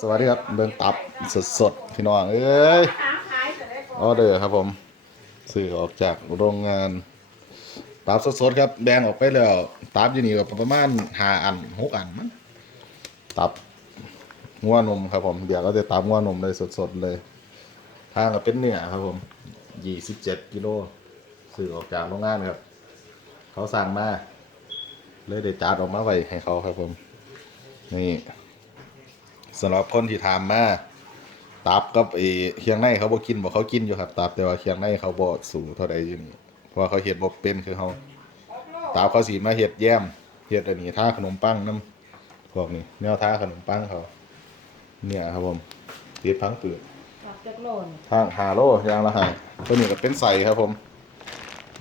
สวัสดีครับเบิ่งตับสดๆพี่น้องเอ้ยออเดอร์ครับผมซื้อออกจากโรงงานตับสดๆครับแบ่งออกไปแล้วตับอยู่นี่ก็ประมาณห้าอันหกอันมั้งตับงัวนมครับผมเดี๋ยวก็จะตับงัวนมเลยสดๆเลยทางก็เป็นเนื้อครับผมยี่สิบเจ็ดกิโลซื้อออกจากโรงงานครับ เขาสั่งมาเลยได้จัดออกมาไว้ให้เขาครับผมนี่ สำหรับคนที่ถามมาตับกับไอ้เคียงในเขาบ่กินบ่เขากินอยู่ครับตับแต่ว่าเคียงในเขาบ่สูเท่าใดอยู่นี่เพราะว่าเขาเฮ็ดบ่เป็นคือเขาตับเขาสิมาเฮ็ดแยมเฮ็ดอันนี้ท่าขนมปังนํพวกนี้แนวท่าขนมปังเขาเนี่ยครับผมติดพังเปลือกตับจักโลนทางหาโลยางละหายตัวนี้ก็เป็นใสครับผม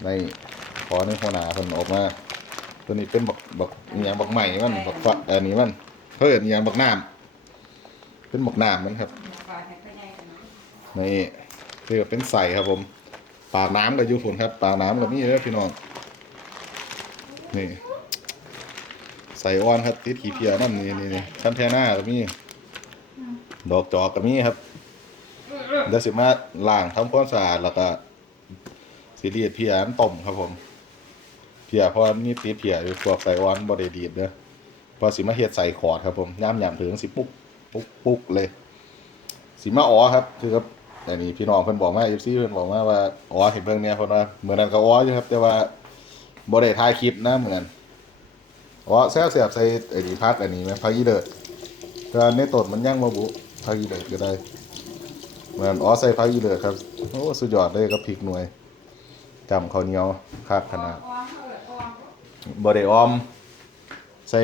ในขอในหัวหน้าเพิ่นออกมา ตัวนี้เป็นบักบักอหย่างบักใหม่มันบักฟัดอันนี้มันเขาเอิ้นอหย่างบักน้ำ เป็นบักน้ำมันครับนี่คือเป็นใสครับผมปลาน้ำกับยูฝุ่นครับปลาน้ำกับนี่เด้อพี่น้องนี่ใส่อ้อนครับติดขี้เพียนั่นนี่นี่นี่คันแทน่ากับนี่ดอกจอกกับนี่ครับเดี๋ยวสิมาล้างทำความสะอาดแล้วก็สีเรียดเพียอันต้มครับผมเพียเพราะว่านี่ติดเพียอยู่พวกใส่อ้อนบ่ได้ดีดเด้อพอสิมาเฮ็ดใส่ขอดครับผมย่ำยำถึงสิปุ๊ก ปุ๊กปุ๊กเลยสีมาอ๋อครับ คือครับอันนี้พี่น้องเพิ่นบอกมา FC เพิ่นบอกมาว่าอ๋อเห็นเพิ่นเนี่ยเพิ่นว่าเหมือนนั้นก็อ๋ออยู่ครับ แต่ว่าบ่ได้ถ่ายคลิปนะเหมือนนั้นอ๋อแซ่บๆใส่ไอ้นี่พักอันนี้ไหมพักอีเดิดแต่ในต้นมันยังบ่บุพักอีเดิดก็ได้เหมือนอ๋อใส่พักอีเดิดครับโอ้สุดยอดเลยกับพริกหน่วยจำข้าวเหนียวคักขนาดบ่ได้ออม ใส่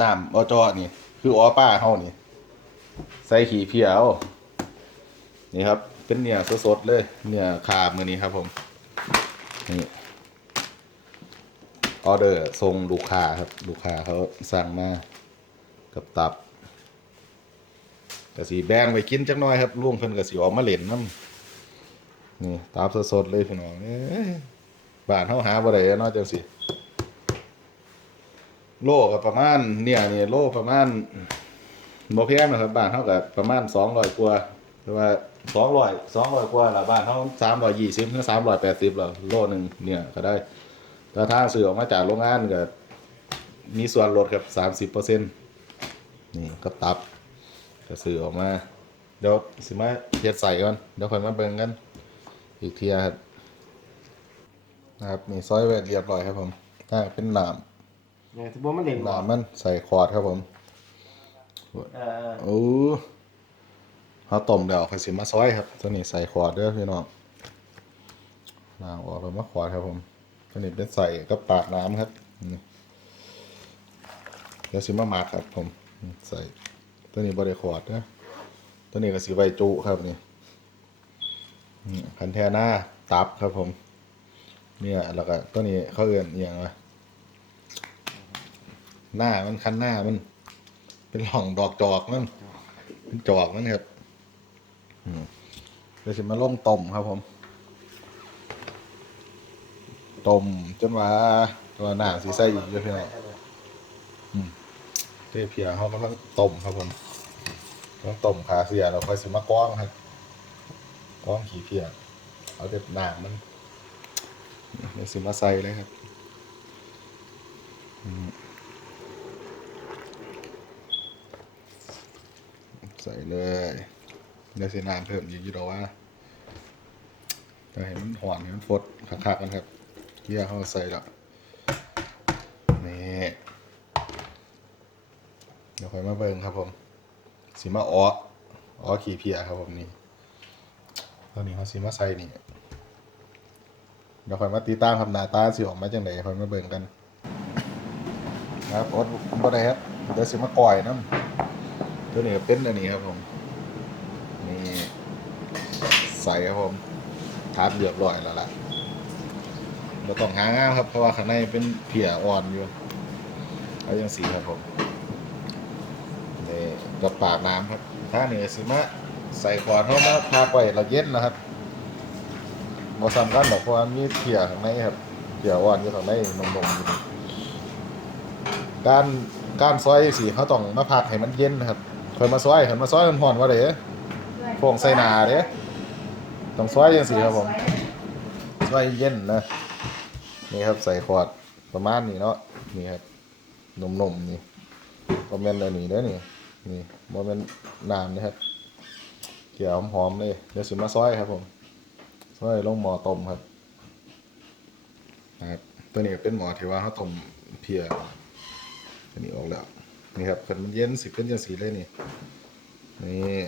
น้ำอจอนี่ คืออ๋อป้าเฮานี่ ใส่ขี้เพียวนี่ครับ เป็นเนื้อสดๆเลย เนื้อขามือนี้ครับผม นี่ออเดอร์ส่งลูกค้าครับ ลูกค้าเขาสั่งมากับตับกะสีแบงไปกินจักน่อยครับลุงเพิ่นกะสีออกมาเหล่นน้ำนี่ตับสดๆเลยพี่น้องเอ้ยบานเฮาหาบ่ได้เนาะจังสิโลก็ประมาณเนี่ยนี่โลประมาณ บ่แพงนะครับบ้านเท่ากับประมาณสองร้อยกว่าแต่ว่าสองร้อยสองร้อยกว่าละบ้านเท่าสามร้อยยี่สิบถึงสามร้อยแปดสิบแล้วโลหนึ่งเนี่ยก็ได้แต่ถ้าซื้อออกมาจากโรงงานก็มีส่วนลดครับสามสิบเปอร์เซ็นต์นี่ก็ตับก็ซื้อออกมา เดี๋ยวสิมาเฮ็ดใส่ก่อนเดี๋ยวค่อยมาเบิ่งกันอีกเทียครับนะครับมีซอยไว้เรียบร้อยครับผมถ้าเป็นหนามเนี่ยที่บัวมันเด่นหนามมันใส่คอร์ดครับผม เออโอ้เขาต้มแล้วค่อยสิมาซอยครับ ตัวนี้ใส่ขวดเด้อพี่น้องล้างออกแล้วมาขวดครับผมตัวนี้เป็นใส่กับปากน้ำครับนี่เดี๋ยวสิมาหมักครับผมนี่ใส่ตัวนี้บริขวดเด้อตัวนี้ก็สิไว้จุครับนี่นี่พันแทหน้าตับครับผม เนี่ยแล้วก็ตัวนี้เขาเอื่นอหย่างวะหน้ามันคันหน้ามัน เป็นหล่องดอกจอกมันเป็นจอกมันครับเดี๋ยวจะมาล่งต้มครับผมต้มจนว่าตัวหน้าสีใสอีกเยอะพี่น้องอืมเทเพียเขากำลังต้มครับผมต้องต้มขาเสียเราค่อยสิมาก้องครับก้องขี้เพียเอาเด็ดหนามันเดี๋ยวสิมาใส่เลยครับ อืม ใส่เลยเดี๋ยวใส่น้ำเพิ่มอีกอยู่ดอว่าแต่ให้มันหอนให้มันฟดคักๆกันครับเกี๊ยเขาใส่ล้วนี่เดี๋ยวค่อยมาเบิ่งครับผมสีมาอ้ออ้อขี้เพียครับผมนี่ตอนนี้เขาสีมาใส่นี่เดี๋ยวค่อยมาตีตั้งครับหน้าตาสิออกมาจังไดค่อยมาเบิ่งกัน ครับอดบ่ได้ครับเดี๋ยวสิมาก่อยน้ำ ตัวนี้ก็เป็นอันนี้ครับผมนี่ใส่ครับผมทับเรียบร้อยแล้วล่ะเราต้องหางามครับเพราะว่าข้างในเป็นเพียอ่อนอยู่เอาอย่างสีครับผมนี่กับปากน้ำครับ ถ้าเหนือสิมะใส่ขวดเข้ามาพาไปเราเย็นนะครับบอสำคัญหรอกเพราะว่ามีเพียข้างในครับเพียอ่อนอยู่ข้างในนมๆอยู่การการซอยสีเขาต้องมาพักให้มันเย็นนะครับ เพิ่นมาซอยเพิ่นมาซอยเพิ่นห่อนว่าเด้โป่งใส่หนาเด้ต้องซอยจังซี่ครับผมซอยเย็นนะนี่ครับใส่ขวดประมาณนี้เนาะนี่ครับนมๆนี่บ่แม่นอันนี้เด้อนี่นี่บ่แม่นน้ำนะครับเกี่ยวหอมๆเลยเดี๋ยวสิมาซอยครับผมซอยลงหม้อต้มครับนะครับตัวนี้เป็นหม้อที่ว่าเฮาต้มเพียอันนี้ออกแล้ว นี่ครับคันมันเย็นสิเป็นจังสีเลยนี่ นี่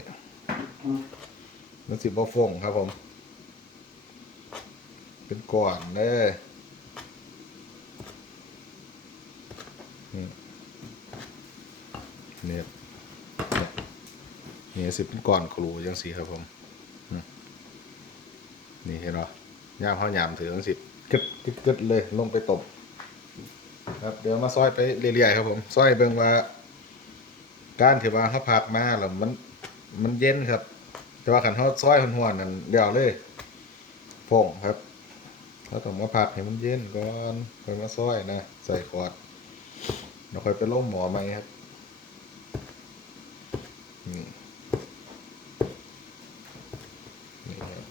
มันสิบ่ฟงครับผม เป็นก่อนเลยนี่เนี่ยนี่ยนี่สิเป็นก่อนครูจังสีครับผม นี่เห็นเหรย่างข้าวยามถือจังสิกึดกึดกึดเลยลงไปตบครับเดี๋ยวมาซอยไปเรื่อยๆครับผมซอยเบิ่งว่า การที่ว่าเขาพักมาแล้วมันมันเย็นครับ แต่ว่าขันเขาซอยหัวๆนั่นเดียวเลยฟงครับเขาต้องมาพักให้มันเย็นก่อนค่อยมาซอยนะใส่ขวดแล้วค่อยไปลงหมอใหมครับนี่นี่ครับ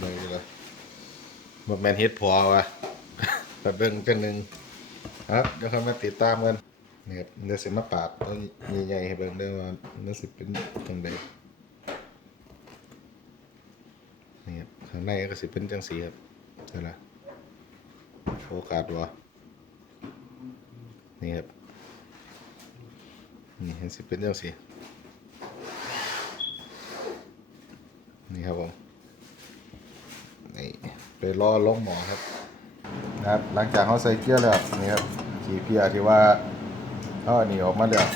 เลยเลยบแมนเฮ็ดพอวะแบบเบิ่งเป็นหนึ่งครับเดี๋ยวค่อยมาติดตามกัน นี่ครับเดี๋ยวสิมาปาดต้นใหญ่ๆให้เบิ่งได้ว่าเนื้อสิเป็นจังไดนี่ครับข้างในก็สิเป็นจังสีครับเดี๋ยวละโฟกัสวะนี่ครับนี่เห็นสิเป็นจังสีนี่ครับผมนี่ไปรอลงหมอครับนะครับหลังจากเขาใส่เกียร์แล้วนี่ครับขีเพียที่ว่า เอาอันนี้ออกมาแล้ว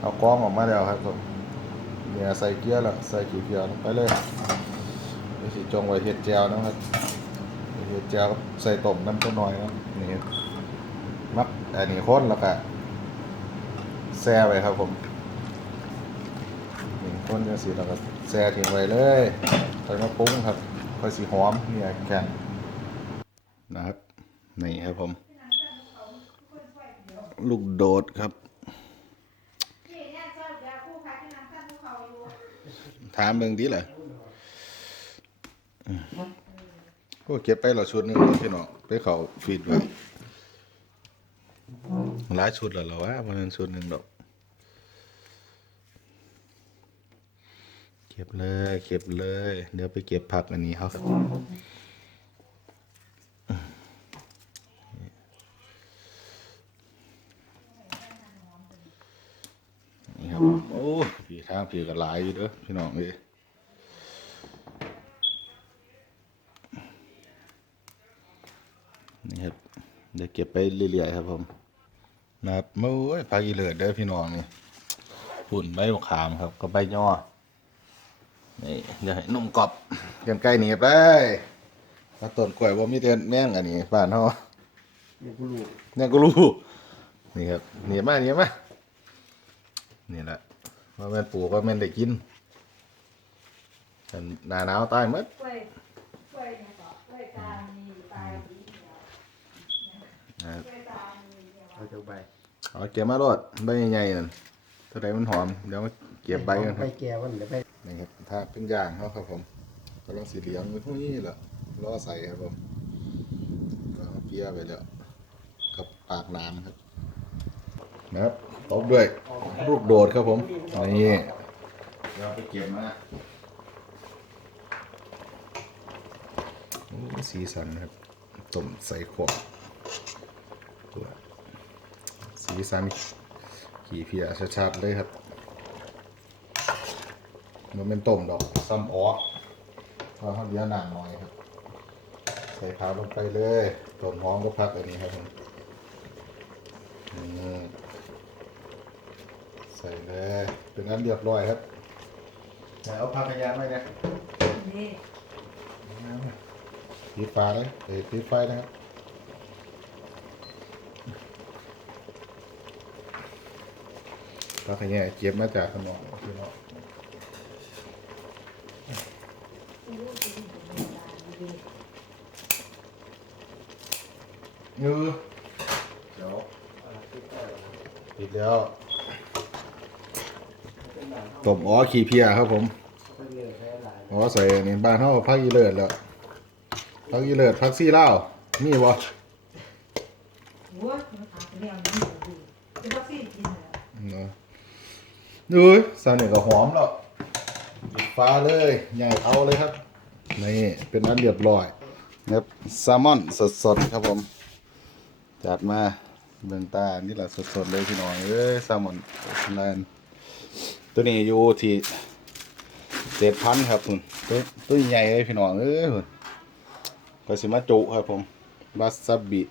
เอากล้องออกมาแล้วครับผมเนี่ยใส่เกียร์แล้วใส่ขีเกียร์ลงไปเลยนี่สิจงไว้เห็ดแจวนะครับเห็ดแจวใส่ต้มน้ำต้นน้อยนะนี่มักอันนี้ข้นแล้วก็แช่ไว้ครับผมนี่ข้นจังสีแล้วก็แช่ทิ้งไว้เลยค่อยมาปรุงครับค่อยสีหอมเนี่ยแกนนะครับนี่ครับผม ลูกโดดครับนี่เนี่ยชอบยาคู่พักที่น้ำข้าวภูเขาอยู่ถามเบิ่งดีแหละอืมโอ้เก็บไปหรอชุดหนึงพี่น้องไปเขาฟีดไว้หลายชุดแล้วเหรอวะวันนั้นชุดหนึ่งดอก เก็บเลย เก็บเลย เดี๋ยวไปเก็บผักอันนี้เขาครับ ครับโอ้พี่ทางพี่ก็หลายอยู่เด้อพี่น้องเอ้ยนี่ครับเดี๋ยวเก็บไปเรื่อยๆครับผมนะครับโอ้ยปลาอีเลือดเด้อพี่น้องนี่ฝุ่นใบมะขามครับก็ใบย่อนี่เดี๋ยวให้นุ่มกรอบกันใกล้หนีบเลยถ้าต้นกล้วยว่ามีแต่แม่งอันนี้บ้านเฮานี่กูรู้เนี่ยก็รู้นี่ครับเหนียบมาเหนียบมา นี่แหละว่าแม่นปลูกว่าแม่นได้กินหนาหนาวตายหมดกล้วยกล้วยเนี่ยก็กล้วยตานีตายดีเดียวนะครับกล้วยตานีเดียวเอาจากใบเอาเก็บมาโลดใบใหญ่ๆนั่นถ้าใดมันหอมเดี๋ยวมาเก็บใบกันครับใบแก่วันเดี๋ยวใบนี่ครับถ้าเป็นอย่างเขาครับผมกำลังสีเหลืองอยู่ทุกนี่แหละล่อใส่ครับผมเปียไปแล้วกับปากน้ำครับนะครับ ตบด้วยลูกโดดครับผมนี่เราไปเก็บมาโอ้สีสันครับต้มใส่ขวดตัวสีสันขี่เพียชัดๆเลยครับมันเป็นต้มดอกซ้ำออกเพราะเขาเลี้ยงนางน้อยครับ ใส่ผักลงไปเลยต้นหอมก็พักอันนี้ครับผมอืมใส่เลยเป็นอันเรียบร้อยครับไหนเอาผักกระยานไหมเนี่ยนี่ปิดฝาเลยเอ้ปิดไฟนะครับผักกระยานเก็บมาจากขนมพี่น้องเออเดี๋ยวปิดแล้ว ตบอ๋อขี้เพียครับผมอ๋อใส่นี่บ้านเฮาพักอีเลิศแล้วพักอีเลิศพักซี่เล่ามีบ่โอ้ยมันขาดไปแล้วนี่ดูเป็นวัคซีนเหรอเนาะดูสาวนี่ก็หอมแล้วฟ้าเลยใหญ่เอาเลยครับ นี่เป็นอันเรียบร้อยนะครับแซลมอนสดๆครับผม จัดมาเบิ่งตานี่แหละสดๆเลยพี่น้องเอ้ยแซลมอนแลน ตัวนี้อยู่ที่เจ็ดพันครับคุณตัวตัวใหญ่เลยพี่น้องเอ้ยคุณก็สิมาจุครับผมวาซาบิ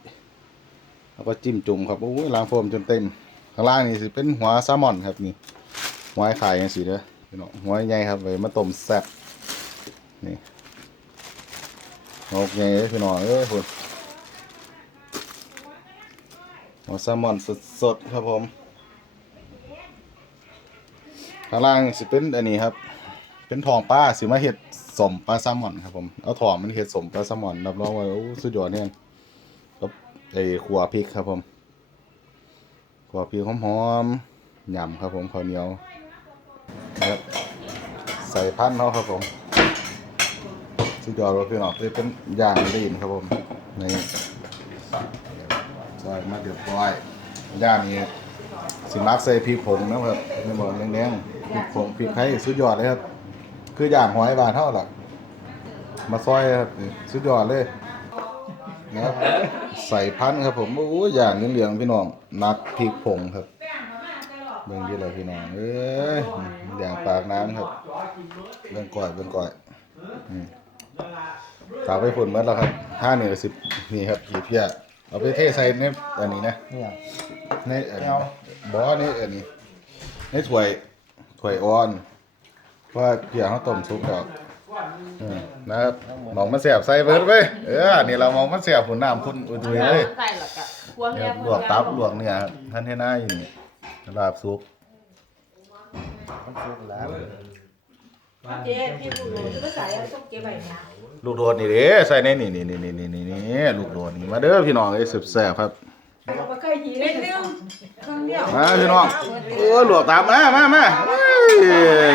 แล้วก็จิ้มจุ่มครับโอ้ยล้างโฟมจนเต็มข้างล่างนี่สิเป็นหัวแซลมอนครับนี่หัวไอ้ไข่ยังสีเด้อพี่น้องหัวใหญ่ครับเลยมาต้มแซ่บนี่หัวใหญ่เลยพี่น้องเอ้ยคุณหัวแซลมอนสดๆครับผม ข้างล่างสิเป็นอันนี้ครับ เป็นทองปลาสิมาเห็ดสมปลาแซลมอนครับผมเอาทองมันเห็ดสมปลาแซลมอนรับรองว่าโอ้สุดยอดเนี่ยครับไอ้ขัวพริกครับผมขัวพริกหอมๆยำครับผมข้าวเหนียวนะครับใส่พันเขาครับผมสุดยอดเลยพี่น้องเป็นย่างลีนครับผมนี่ซอยมาเดือดร้อยย่างนี้สิมักใส่พริกผงนะครับไม่บอกแดงๆ พริกผงพริกไทยสุดยอดเลยครับ คืออย่างหอยบานเท่าหรอกมาซอยครับนี่สุดยอดเลยนะครับใส่พันธุ์ครับผมโอ้ยอย่างเหลืองๆพี่น้องนักพริกผงครับเบิ่งที่ไรพี่น้องเอ้ยอย่างปากน้ำครับเบิ่งก่อยเบิ่งก่อยอืมฝากไปฝุ่นมัดแล้วครับห้าหนึ่งสิบนี่ครับขีเพียเอาไปเทใส่ในอันนี้นะเนี่ยในอันนี้นะบอในอันนี้ในถ้วย ถ้วยอ่อนเพราะว่าเพียเขาต้มซุปแล้วเออนะครับหมองมันเสียบใส่เบิดไปเออนี่เรามองมันเสียบผุนน้ำพุ่นอุดุยเลย ใส่หลักอะพวงเนี่ยแก้วลวกตับลวกเนื้อครับท่านเทน่าอยู่นี่ลาบซุปมันสุกแล้วเจ๊พี่ผู้รู้จะไปใส่อะไรต้องเก็บไว้นะลูกโดดนี่เด้ใส่ในนี่นี่นี่นี่นี่นี่นี่ลูกโดดนี่มาเด้อพี่น้องเอ้ยแซ่บๆครับเราไม่เคยยีเลยนึงครั้งเดียวมาพี่น้องโอ้ยหลวกตามมามามา เฮ้ย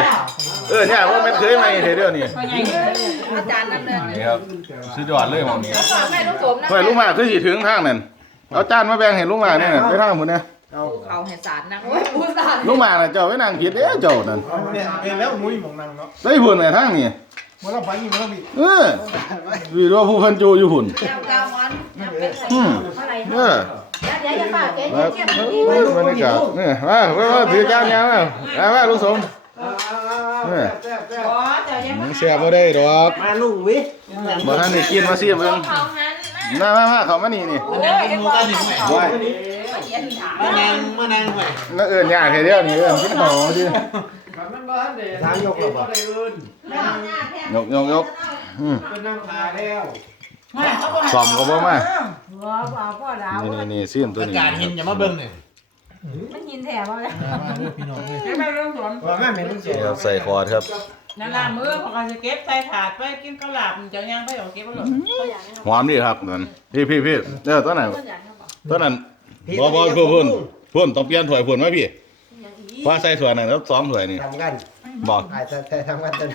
เออเนี่ยว่ามันเคยไหมเทเดียวนี่พ่อใหญ่อาจารย์นั่นเลยนี่ครับสุดยอดเลยหมองนี้แม่ลูกสมนะเฮ้ยลุงมาคือสิถึงทางนั่นเอาจานมาแบ่งให้ลุงมาเนี่ยไปทางหมดเนี่ยเอาเขาให้สารนะโอ้ยผู้สารลุงมาน่ะเจ้าไปนั่งผิดเด้อเจ้านั่นเนี่ยเห็นแล้วมุ้ยหมองนังเนาะได้หุ่นไอ้ทางนี่มันเราไปนี่มันเราบิดเออวีว่าผู้เพันจูอยู่หุ่นแก้วกาวมันน้ำเป็นอืมเท่าไหร่เออ เดี๋ยวจะฝากเจ๊มาเจ๊เออบรรยากาศนี่มามามาถือจานยาวมามามาลุงสมแซ่บแซ่บแซ่บอ๋อเดี๋ยวยังมึงเสียบ่ได้ดอกมาลุงวิบ่ทันได้กินมาซิมึงเขานั้นมามามาเข้ามานี่นี่โอ้ยไอ้บอลของเขาไว้เขียนถามมานางมานางไปแล้วเอิ้นยากแท้เดียวนี่เอิ้นกินข้าวดิมันบ้านเด็กทางยกหรอปะได้อื่นยกยกยกอืมเป็นนั่งทาแล้ว ซ่อมก็บ่มา หัวบ่าวพ่อดาวนี่นี่นี่ซิมตัวนี้การเห็นอย่ามาเบิ่งเลยมันยินแถบเอาเลยพี่น้องเลยไม่ลูกสมว่าแม่เป็นลูกเสือนี่ครับใส่คอร์ดครับนั่นล่ะมือของการจะเก็บใส่ถาดไปกินข้าวหลาบเจ้ายังไปเอาเก็บบ่หรอหอมดีครับนั่นพี่พี่พี่เออตัวไหนตัวนั้นบ่บ่พูนพูนพูนต้องเปลี่ยนถ้วยพูนไหมพี่ว่าใส่ถ้วยนั่นแล้วสองถ้วยนี่ทำกันบอกไอ้แต่ทำกันจน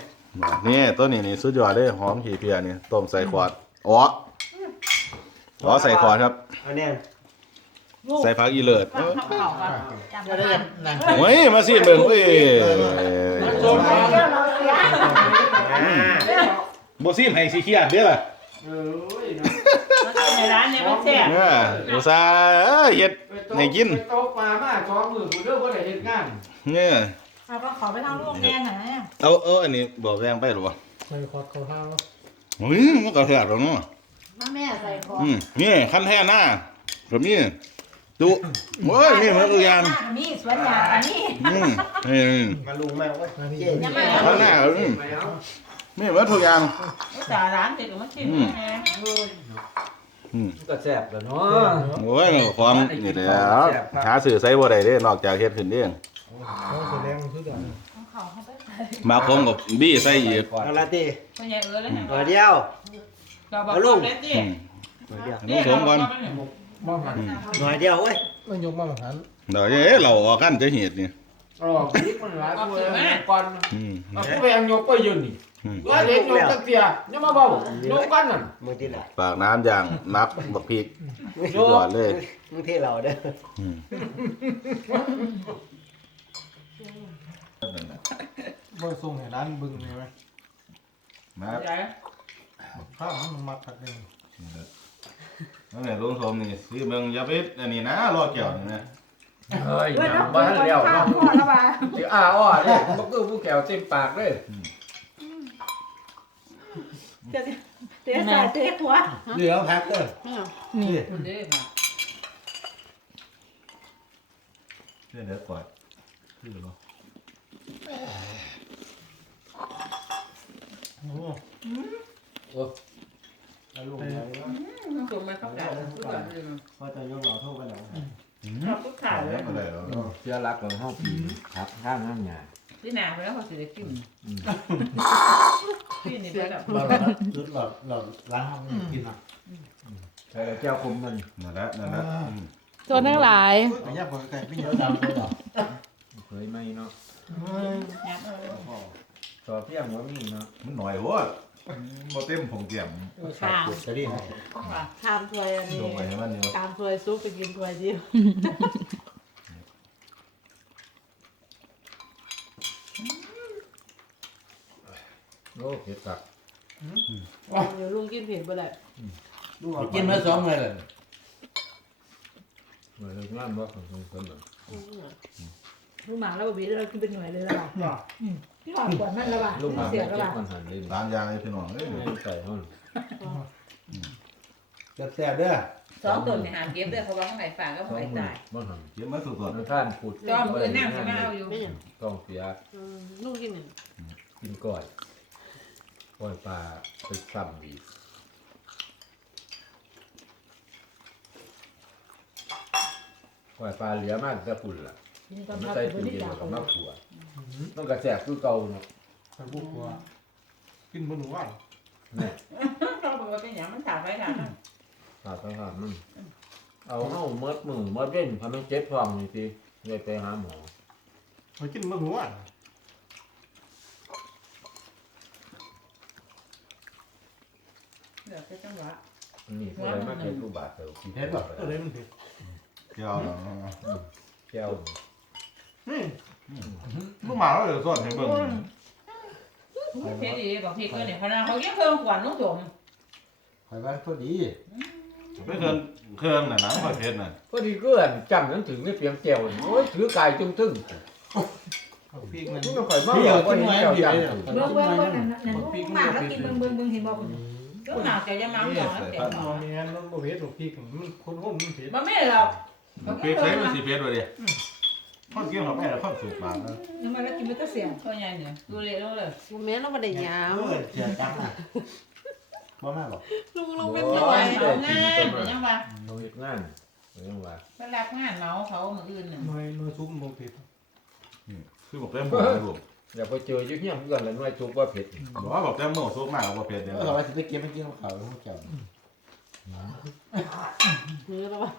นี่ตัวนี้นี่สุดยอดเลยหอมขี้เพียนี่ต้มใส่ขวด อ๋ออ๋อใส่ขวดครับ อันเนี้ยใส่ผักอีเลิศเขาเขากันก็ได้ยังนั่งเฮ้ยมาสิเบิ่งเอ้ยเดี๋ยวเราเสียอ่าบ่ซิมให้สิเครียดเด้อล่ะเอ้ยในร้านเนี่ยมันแซ่บเอออุตส่าห์เอ้ยเฮ็ดให้กิน ไปตกปลามาสองมือกูเด้อบ่ได้เฮ็ดงานเนี่ย เอาก็ขอไปทางลูกแน่หน่อยเอาเอาอันนี้บ่แพงไปหรอวะไม่คอดเขาห้าวเฮ้ยมันก็แซ่บแล้วเนาะมาแม่ใส่คออืมนี่คันแท้หน้าแบบนี้ดูโอ้ยนี่มันตัวอย่างมีสวนยางอันนี้อืมนี่นี่มาลุงมาเว้ยเจ๊ยังไงคันหน้าอืมไม่เอานี่มันตัวอย่างอุตส่าห์ร้านเด็กก็มาชิมแหมอืมก็แซ่บแล้วเนาะโอ้ยมันก็ความนี่แหละหาสื่อใส่บ่ได้เด้นอกจากเฮ็ดขึ้นเองเขาแสดงทุกอย่าง มาคมกับบี้ใส่อีกเอาละตีพ่อใหญ่เออแล้วเนี่ยตัวเดียวก็บอกลูกเล่นดิอืมตัวเดียวน้องสมก่อนหน่อยเดียวเว้ยมันยกมาแบบนั้นเดี๋ยวเอ๊ะเราออกกันจะเฮ็ดนี่อ๋อพีกมันหลายตัวก่อนอืมมาผู้แพงยกไปยืนนี่อืมว่าเด็กยกตักเตียยังมาเบาโยกกันนั่นมือที่ไหนปากน้ำอย่างนับบักพริกสุดยอดเลยมือที่เราเด้อ อืมบ่ส่งให้ร้านบึงเลยไหมมาใหญ่ข้าวมันมักผัดนึงนั่นแหละลุงสมนี่ซื้อเบิ่งอยาไปอันนี้นะรอเกี่ยวนี่นะเฮ้ยเออยัน้งองบ้านคนเดียวข้าเนาะวพ่อแล้วว่าสิอ้าอ้อเลยมันคือผู้แก้วเต็มปากเลยจะเตะใส่เตะหัวเหลือแพ็คเด้อนี่คุณเด้ค่ะเดี๋ยวเดี๋ยวก่อนซื้อบ่ โอ้โอ้แล้วลูกใหญ่แล้วต้องส่งมาเข้าใจทุกอย่างเลยพอจะยกเราโทษกันแล้วชอบทุกข่าวเลยอะไรแล้วเสียรักของเฮาปีครับข้างนั่นไงที่หนาไปแล้วเขาสิได้กินพี่นี่แบบเราเราจุดหลอดหลอดร้านห้องกินอะใช่แก้วคมมันนั่นแหละนั่นแหละอืมตัวทั้งหลายอันนี้ผมไก่ไม่เยอะดำเลยหรอเคยไหมเนาะยับเออ ต่อเพียงว่ามีเนาะมันหน่อยโว้ยบ่เต็มผงเกี่ยมข้ามจะได้ไหมค่ะข้ามถ้วยอันนี้ลงไปให้มันนี่ข้ามถ้วยซุปไปกินถ้วยเดียวโอ้เผ็ดตักเดี๋ยวลุงกินเผ็ดไปเลยกินมาสองเลยเลยเหมือนงานบ่ของคนน่ะ ลูกหมาแล้วบีเรากินเป็นหน่วยเลยแล้วว่าพี่หอมก่อนนั่นแล้วว่าลูกหมาเสีเก็ยบแล้วว่ามันหันเลยตามยางให้พี่น้องเอ้ยไม่ใส่ห้องจะแซ่บเด้อสองตัวเนี่ยหามเก็บได้เพราะว่าข้างในฝาก็สองไม่มือตายบ่หันเก็บมาสดมันท่านพูดจอมมือนั่งจะมาเอาอยู่ไม่อย่างต้องเสียอืมลุงกินหนึ่งกินก้อยก้อยปลาไปซ้ำอีกก้อยปลาเหลือมากจะปุ่นล่ะ กินตอมันนพักใส่เป็นตู้นิดเย็นจ่ากับขน้ำขัวมันกระแสบคือเก่าเนาะไปบุกว่ากินบนหัวเนี่ยเราบอกว่าเป็นอย่างมันถามไปถามมาขาดไปขาดมันเอาเฮาเมิดมือเมิดเว้นทำให้เจ็บท้องนี่สิเลยไปหาหมอไปกินบนหัวเดี๋ยวจะจังหวะอันนี่เท่าไรมาเจ็บรูบาดเดียวเผ็ดหรออะไรมันเผ็ดเกี่ยวแล้วแก้วนี่ ลูกหมาเราเดี๋ยวสอนให้เบิ่งเท่ดีบอกพี่ก็เนี่ยเขาเขาเยี่ยมเพิ่มขวัญน้องสมหอยบ้านพอดีไปเครื่องเครื่องน่ะน้ำค่อยเผ็ดน่ะพอดีเกลื่อนจังนั้นถึงไม่เพียงแก้วโอ้ยถือกายจุ่มตึ้งเอาพริกมันนี่มันข่อยมาบอกว่าเห็นแก้วจังเบิ่งเบิ่งเบิ่งนั่นนั่นลูกหมาแล้วกินเบิ่งเบิ่งเบิ่งเห็นบอกลูกหนาจะยังมั่งอย่างนั้นเต็มมองนี้มันบ่เผ็ดหรอกพริกมันคนคนมันเผ็ดมันไม่หรอกเผ็ดใส่มันสิเผ็ดว่า ดิคนเกี่ยวเข้าไปแล้วคนสูบปากนะยังไงแล้วกินไม่ต้องเสียงตัวใหญ่เนี่ยดูเลยดูเลยลุงแม่เราไม่ได้ยาวเสียจังอะบ่แม่บอกลุงเราเป็นตัตัววเอางานเดี๋ยวยังว่าเราเฮ็ดงานเรื่องว่าเวลางานเมาเขาเหมือนอื่นน่ะหน่อยหน่อยซุปบ่เผ็ดคือบอกแต้มหมูนะลูกอย่าไปเจออยู่เฮียเพื่อนแล้วหน่วยจุกว่าเผ็ดบอกว่าบอกแต้มหมูซุปมากกว่าเผ็ดเดียวเออว่าสิไปเก็บไปกินข้าวแล้วแก้วมือเราว่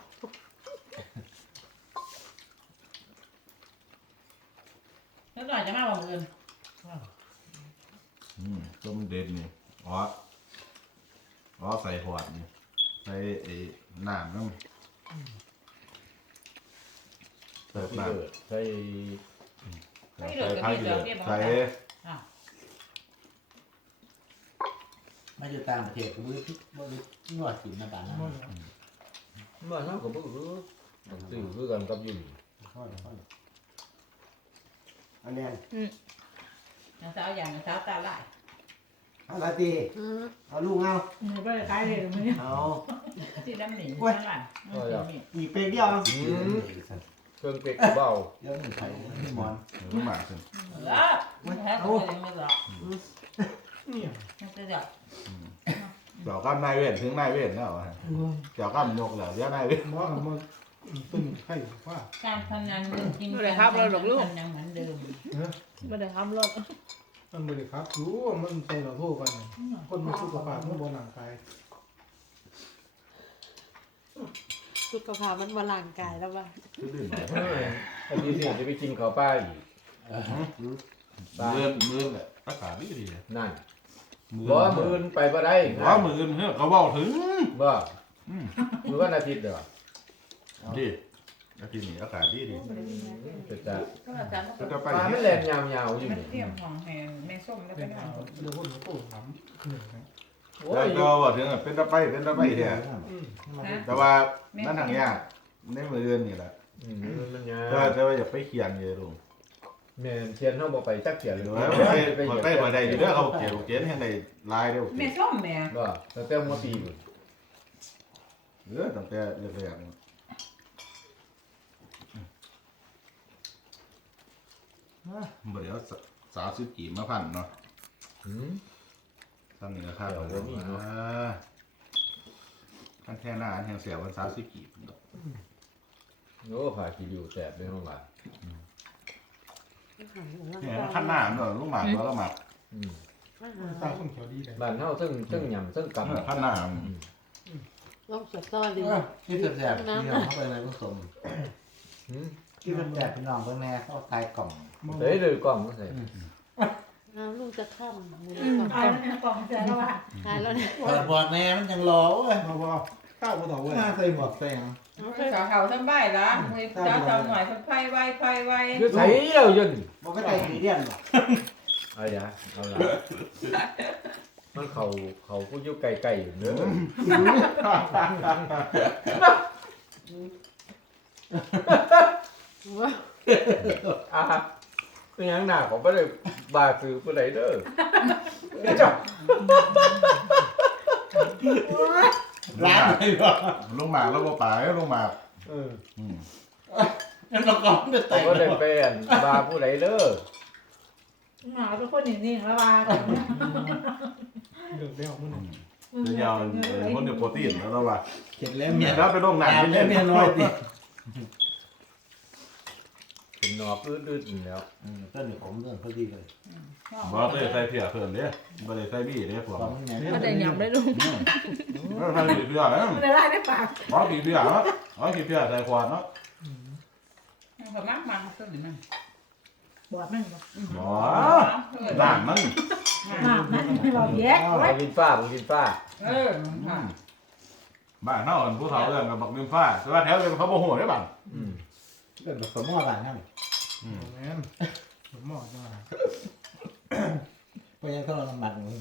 าแล้วหน่อยจะมาบอกอื่นอืมต้มเด็ดนี่อ๋ออ๋อใส่หอดนี่ใส่ไอ้น้ำน้ำเสิร์ฟที่น้เกิดใส่ำใส่ไผ่เดือดใส่มาอยู่ต่างประเทศก็มือพริกบ่ได้นวดกินมาต่างนะบ้านเฮาก็บ่รู้ซื้อคือกันกับอยู่ อันนี้นางสาวอย่างนางสาวตาลายเอาละตีอืมเอาลูกเอาไม่ได้ขายเลยมึงเนี่ยเอา ที่ดำหนีโอ้ยตาลายอีกเป็กเดียวเครื่องเป็กเบาเดี๋ยวมึงไข่หมอนลูกหมาสิเออแท้ตัวเองไม่หรอกนี่มันจะเดี๋ยวเกี่ยวกับนายเวทถึงนายเวทแล้วอะเกี่ยวกับยกแล้วเดี๋ยวนายเวทบ่มัน ต้นไข่ว่าการพนันเงินกินการพนันยังเหมือนเดิมไม่ได้ทำรถมันบ่ได้ครับรู้ว่ามันใส่เราโทษกันคนมีสุขภาพมันบ่ร่างกายสุขภาพมันมาร่างกายแล้วว่าคือดื่มหน่อยอันนี้สิจะไปกินข้าวปลาอีกมือมือแหละอากาศดีดีนั่นมืบ่มือไปบ่ได้ว่ามือเฮ้ยเขาบอกถึงบ่อืมมือวันอาทิตย์เด้อ ดีอาทิตย์นี้อากาศดีดีจะจะก็อาจารย์ก็จะไปปลามันแล่นยาวๆอยู่มันนี่เตรียมของแห่แม่ส้มแล้วเป็ก็นได้ทางเรือคนตู้ถามหนึ่งนะโอ้แล้วยก็ว่าถึงเป็นตะไปเป็นตะไปเนี่ยอืมแต่ว่านั่นทางยากในมือเอื้อนนี่แหละอืมมันยาแต่ว่าแต่ว่าอย่าไปเขียนเลยลุงแม่นเทียนเฮาบ่ไปจักเทียนเลยเดี๋ยวไปไปไปไปได้อยู่เด้อเขาเขียนเขียนให้ในลายเด้อแม่ส้มแม่บ่ตั้งแต่มปีพุ่นเออตั้งแต่เรียกๆ บ่เดี๋ยวสาวสิบกี่มาพันเนาะหืมซ้ำนี่ก็ค่าเราเดี๋ยวนี้เนาะขั้นแค่หน้าอันแห่งเสียวันสาวสิบกี่เนาะโอ้ผ่าขี้อยู่แสบเลยห้องหลานเนี่ยขั้นหน้าเนาะลูกหมากตัวละหมากอืมตาคนเขียวดีเลยบ้านเฮาซึ่งซึ่งยำซึ่งกำขั้นหน้าลองสดต้อนดีที่แสบๆพี่น้องเข้าไปในผสม หืมที่แสบๆพี่น้องเพิ่งแน่เข้าตายกล่องเฮ้ยเลยกล้องมาใส่น้ำลูกจะข้ามมืออ่าแล้วกล่องเสร็จแล้วว่าตายแล้วเนี่ยเปิดบอดแน่มันยังรอเว้ยมาว่าข้าวมาต่อเว้ยหน้าใส่หมวกใส่หยังสาวเขาทำใบละมือสาวสาวหน่อยคนไฟไวไฟไวคือใส่เรายนมันก็ใจดีเดียนหรอกเอาอย่าเอาละมันเขาเขาผู้อยู่ไกลๆอยู่เด้อ ว้าอะเป็นหยังหน้าของบ่ได้บาซื้อผู้ใดเด้อเจ้าร้านไหนวะลูกหมากแล้วบ่ป่าลูกหมากเอออืมนั่นเรากล่องจะแต่ไต่บ่ได้เป็นบาผู้ใดเด้อหมาเป็นคนนิ่งๆแล้วว่าเดือดเดี่ยวมันเดี๋ยวยาวคนเดียวโปรตีนแล้วว่าเข็ดแล้วเมียแล้วไปลงหนังแอบแล้วเมียน้อยดิเป็ นนอบอืดๆอยู่แล้วอืมต้นนี้ผมเรื่องพอดีเลยบ่ได้ใส่เพียเพิ่นเด้บ่ได้ใส่บี้เด้พวกกล่องมันใหญ่ก็ได้หยำได้ลูกบ่ใส่บี้เพียเอ้มันได้ได้ปากบ่บี้เพียเนาะอ๋อบี้เพียใส่ขวดเนาะเขามากมากต้นนี้มันบอดมันบ่น้ำมันหมามันไม่บอกแยกไปไว้กินฟ้าไปกินฟ้าเออค่ะบ้านเฮาอันผู้เฒ่าเรื่องกับบักนึงฟ้าแต่ว่าแถวเป็นเขาบ่ฮู้เด้บ้านอืม เรื่องผสมหม้อกันนั่นอืมแม่นผมหมอดมาเพราะยังต้องลำบากมึง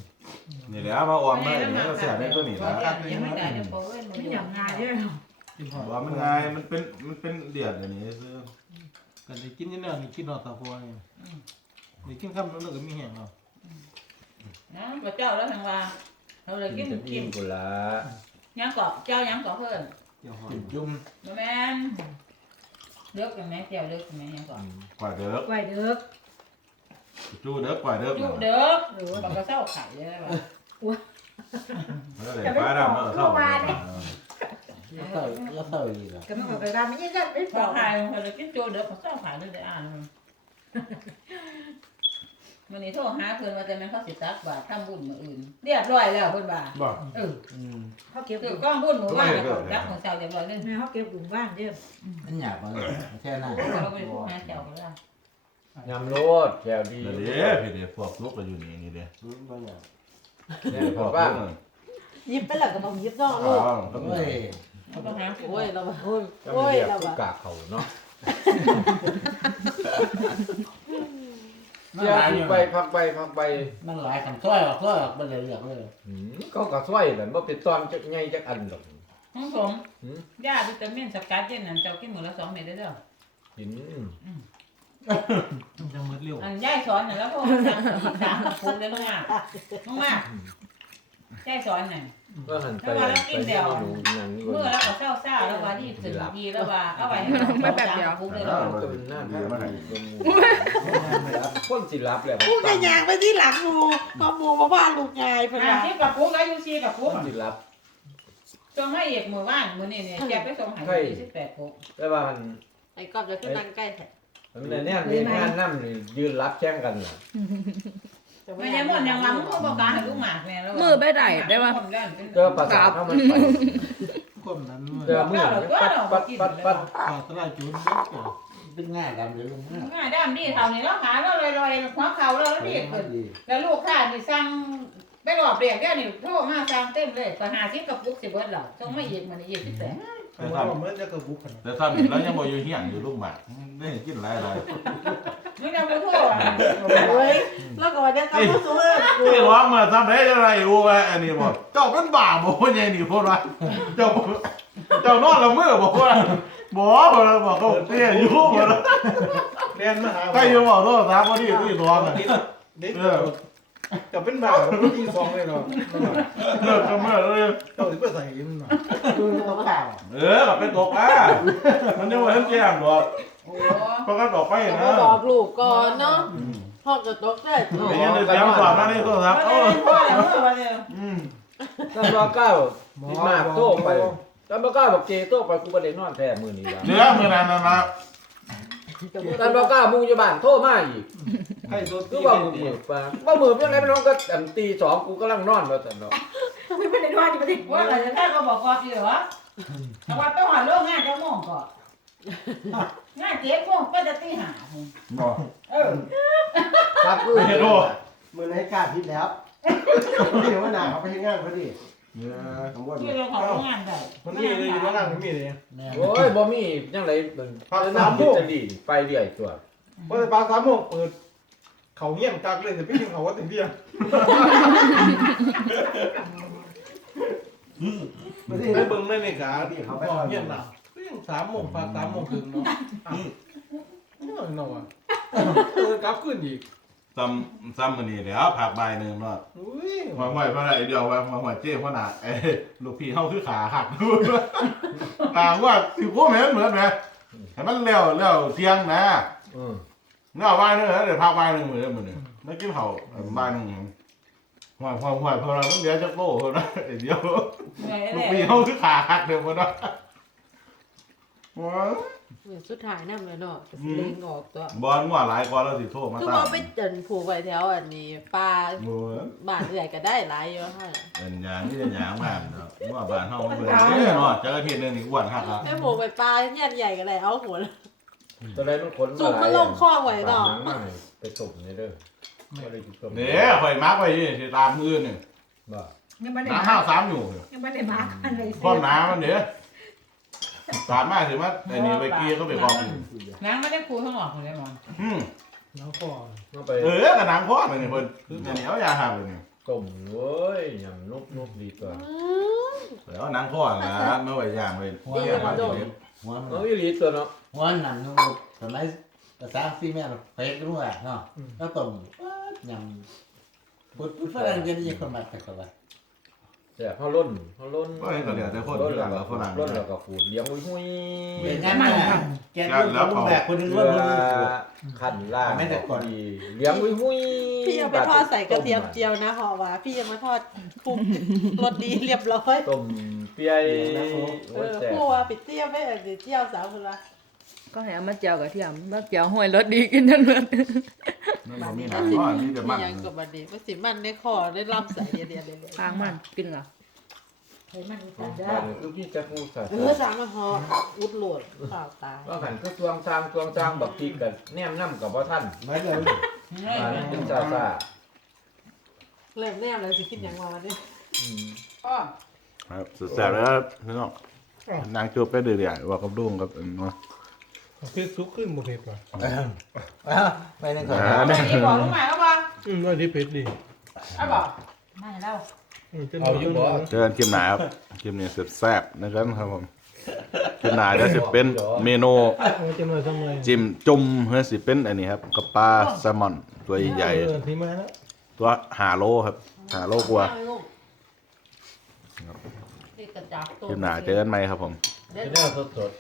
นี่แหละมาออมมาอย่างนี้ก็เสียได้ตัวนี้ละยังไม่ได้จะโป้เอ้ยมันไม่อย่างงานเยอะกินหอดว่ามันง่ายมันเป็นมันเป็นเดือดอย่างนี้ซื้อกันได้กินนี่เนื้อนี่กินหอดตาพวนี่นี่กินข้าวแล้วก็มีแห้งเนาะนะพระเจ้าแล้วทางว่าเราเลยกินกินมกุละยังกาะเจ้ายังกาะเพิ่นเกี่ยวหอดกินจุ่มบ่แม่น เลือกยังไงเจ้าเลือกยังไงยังเกาะกว่าเด้อไว้เด้อจูเด้อกว่าเด้อจุเด้อหรือมันก็เศร้าไข่เลยว่ะแล้วเลยฟ้าดำเออเข้ามาแล้วเต่าแล้วเต่าอีกเหรอก็ไม่บอกไปว่าไม่ใช่ไม่พบออกไข่เขาเลยกินจุเด้อเขาเศร้าไข่เลยได้อ่านมัน นี้โทรหาเพิ่นว่าแต่แม่นเขาสิตักบาตรทำบุญมื้ออื่น เรียบร้อยแล้วเพิ่นว่าบ่เอออืมเขาเก็บคือกล้องบุญหมู่บ้านแล้วก็จักของเจ้าเรียบร้อยนึงแม่เขาเก็บกลุ่มบ้านเยอะมันหยาบมันแค่นั้นเราไปพูดหาเจ้าก็ได้ยำโลดแถวดีเดี๋ยวเด้พี่เด้พวกลูกก็อยู่นี่นี่เด้เนี่ยพพวอกบ้านลูกยิบไปแล้วก็ต้องยิบน้องลูกอ้าวโอ้ยเขาต้องหาโอ้ยเราโอ้ยก็โอ้ไม่ยเรียกเราผู้กากเขาเนาะ มันเจ้าหลายออียู่กไปพักไปพักไปมันหลายคำซ้อยออกซ้อยออกมันเลยเหลือกเลยหืมก็กระช่วยแหละบ่เป็นตอนจักใหญ่จักอันดอกน้องผมยาวิตามินสกัดเย็นนั่นเจ้ากินมื้อละ2เม็ดได้เด้อกินมันจะมืดเร็วอันยายสอนน่ะแล้วพวกมันสั่งอีกสามปรุงได้ลงมาลงมา ยายสอนน่ะก็หันไปถ้าว่าเรากินเดี๋ยวไปดูหนังเมื่อแล้วก็เศร้าซ่าแล้วว่าที่ถึงดีแล้วว่าเอาไว้ให้น้องแบบเดียวปรุงได้อ้าแล้ววก็เป็นหน้าที่คนสิรับแหละกูจะยางไปที่หลังมูก็มูมาว่าลูกยายเพิ่นอ่าว่าที่กับปรุงแล้วอยู่ซีกับปรุคงนสิรับส่งให้เอกมื้อวานมื้อนี้เนี่ยแจกไปส่งให้28ปุ๊บแต่ว่ามันไอ้กอบจะขึ้นนั่งใกล้แท้มันเนี่ยมีงานนำนี่ยืนรับแข่งกันน่ะ ไม่ใช่หมดยังว่ามึงเขาบอกการให้ลูกหมากแม่แล้วมือไปได้ได้ป่ะก็ประสาทเฮามันไปก้มนั้นเจอมือปัดปัดปัดปัดหอดตลาดจุดเด็กเกี่ยวเป็นง่ายดำเลยลุงมากง่ายด้ามดีเท่านี้แล้วหาแล้วลอยๆหัวเข่าแล้วดีขึ้นดีแล้วลูกค้านี่สั่งไปรอบเรียกแค่นี่โทรมาสั่งเต็มเลยก็หาสิกับปุกสิเบิดแล้วต้องมาอีกมันอีกสิ แต่ไอ้ว่าเหมือนจะกระบุกขนาดแต่ซ้ำแล้วยังบ่อยู่เฮียนอยู่ลูกหมากได้กินหลายหลายมึงจะมาโทรอะเฮ้ยแล้วก็วันนี้ต้องมาสู้กูพี่ว่ามาทำได้อะไรอูวะอันนี้บอกเจ้าเป็นบ้าบ่ว่าไงนี่พูดว่าเจ้าเจ้านอนละเมื่อบอกว่าบอกว่าบอกเขาเตี้ยอยู่บ่ล่ะเรียนมาหาใครอยู่บอกโทษถามว่านี่ที่ตัวน่ะเด็ก จะเป็นบ่าวตีสองเลยเนาะเลิกกันเมื่อเลยเจ้าสิไปใส่มันหน่อยดูตัวข่าวเออไปตกอะมันยังบ่ทันแจ้งดอกโอ้เพราะกันออกไปก็นะ บอกลูกก่อนเนาะพ่อจะตกได้ไอ้ยังได้แจ้งก่อนมานี่โทรศัพท์ไม่เอได้อพ่อแล้วเมื่อวันเดียวอืมถ้าบ่กล้าพี่มากโตไปถ้าบ่กล้าบอกเจโตไปกูบ่ได้นอนแท้มื้อนี้ล่ะเหลือมื้อนั้นน่ะนะถ้าบ่กล้ามุ่งอยู่บ้านโทรมาอีกใครโดนคืตีอว่ามึงมือปลาว่ามือเป็นไงพี่น้องก็อันตีสองกูกำลังนอนว่าแต่เนาะไม่ได้ว่าจะไม่ได้ว่าแต่ถ้าเขาบอกก่อนสิเหรอแต่ว่าต้องหันโลกงานจะมองก่อนงานเจ็บมองก็จะตีหาเออครับคือเฮ็ดโลมือในกล้าพิษแล้วเดี๋ยวว่าหนาเขาไปงานพอดี เออทั้งหมดคือเราของงานได้มันมีเลยอยู่ข้างล่างมันมีเลยโอ้ยบ่มีจังไดมันน้ำจิตดีไปเรื่อยตัวพอจะปลาสามโมงเปิด เขาเงียบจักเลยแต่พี่ถึงเขาว่าถึงเที่ยงไม่ได้ไปเบิ่งในนี่กาเขาไปเขานอนเงียบหนักก็ยังสามโมงปลาสามโมงถึงเนาะนี่หน่อยหน่อยเออกลับขึ้นอีก ซ้ำซ้ำมื้อนี้เดี๋ยวผักใบหนึงเนาะอุ้ยหวังไว้เพราะอะไรเดียวว่าหวังไว้เจ้เพราะหนาเอ้ยลูกพี่เฮาคือขาหักต่างว่าสิโคเหมือนเหมือนแหมให้มันเร็วเร็วเที่ยงนะอือเนาะว่านึงเดี๋ยวพาไปนึงมื้อมื้อนี้ไม่กินข้าวบ้านนึงห่วยห่วยห่วยเพราะเราต้องเหลือจักโลเท่านั้นเดียวไงลูแหกละพี่เฮาคือขาหักเด้อบ่เนาะว้า สุดท้ายนั่นเลยเนาะเล็งออกตัว บอลว่าหลายกว่าแล้วสิโทรมาคือตาว่ามไปเดินผูกไปแถวอันนี้ปลาโอ้ยบ้านใหญ่ก็ได้หลายเยอะฮะเป็นหยังนี่เป็นหยังมากเนาะว่าบ้านเฮามันเป็นเด้อเนาะจักอาทิตย์นึงนี่อ้วนคักครับแม่ผูกไปปลาเนี่ยใหญ่ก็ได้เอาหัวตัวใดมันขนจุกมันลงคลองไว้เนาะไปส่งนี่เด้อไม่ได้กินต้มเนี่ยข่อยมักไว้นี่สิตามมื้อนี่บ่ยังไม่ได้น้ำมาห้าวสามอยู่ยังไม่ได้มาอันไหนความหนามันเดี๋ยว สามารถถือว่าไอ้นี่ไปกี้ก็ไปกองนางไม่ได้คูข้างออกเลยมั้งอืมน้ำคอเอาไปเออกระนังพ่อเลยนี่เพิ่นคือเหนียวยาหักเลยนี่ต้มเว้ยยำนุบนุบดีตัวแล้วนังพ่อนะเมื่อไหร่ย่างไปหัวเกี่ยวมาสิเด็ดหัวเอาอีหลีตัวเนาะหัวหนังลูกสมัยภาษาซีแม่เป๊กรู้อะเนาะแล้วต้มยำปุ๊บปุ๊บฝรั่งเย็นยี่คนมาแต่คนละ แต่เฮาล้นเฮาล้นก็เห็นก็เหลือแต่คนล้นที่หแล้ลัวงก็แล้วฝรั่ง ล้นแล้วก็ขูดเลี้ยงหุยหุยเป็นงั้นนะแกลูกแบบคนนึงเกลืว่าอมึงขันล่างไม่แต่ก่อน ดีเลี้ยงหุยหุยพี่เอาไปทอดใส่กระเทียมเจียวนะหอว่าพี่ยังมาทอดคลุกรสดีเรียบร้อยต้มเปียเอโอ้ยอแซ่บ พวกว่าปิดเตี้ยวไปเออเจียวสาวคนละ ก็ให้เอามาเจียวกับเทียมมาเจียวห้วยรสดีกินนั่นเลยนั่นบ่มีหนังพ่อมีแต่มัน ยังกับบันดีว่าสิมันได้คอได้ลำใส่เดียดเดียดเลยทางมันกินเหรอเฮ้ยมันบ้าจะนคือพี่จะพูดใส่เออสามมาหออุดโหลดข่าวตายว่าขันก็ตวงซางตวงซางบักทีกันแนมน้ำกับว่าท่านไม่เลยอ่าเป็นซาซาเริ่มแน่เลยสิคิดอย่างว่าวันนี้อืมพ่อครับสุดแสบแล้วพี่น้องนางจูบไปเรื่อยๆว่ากับลุงกับเนาะ เผ็ดซุกขึ้นบ่เผ็ดว่ะไปนั่นก่อนเอาไปดีบอกลูกใหม่แล้วป่ะอืมว่าที่เผ็ดดีเอาบอกไม่แล้วเอาอยู่บ่ เจอกันคลิปหน้าครับคลิปนี้สุดแซ่บนะครับครับผมคลิปหน้าจะสิเป็นเมนูเอาจะมาทำไมจิ้มจุ่มเฮ้ยสิเป็นอันนี้ครับกับปลาแซลมอนตัวใหญ่เออที่มาแล้วๆตัวหาโลครับหาโลกว่าติดกระจับตัวคลิปหน้าเจอกันไหมครับผม เด็ดจะได้สดสด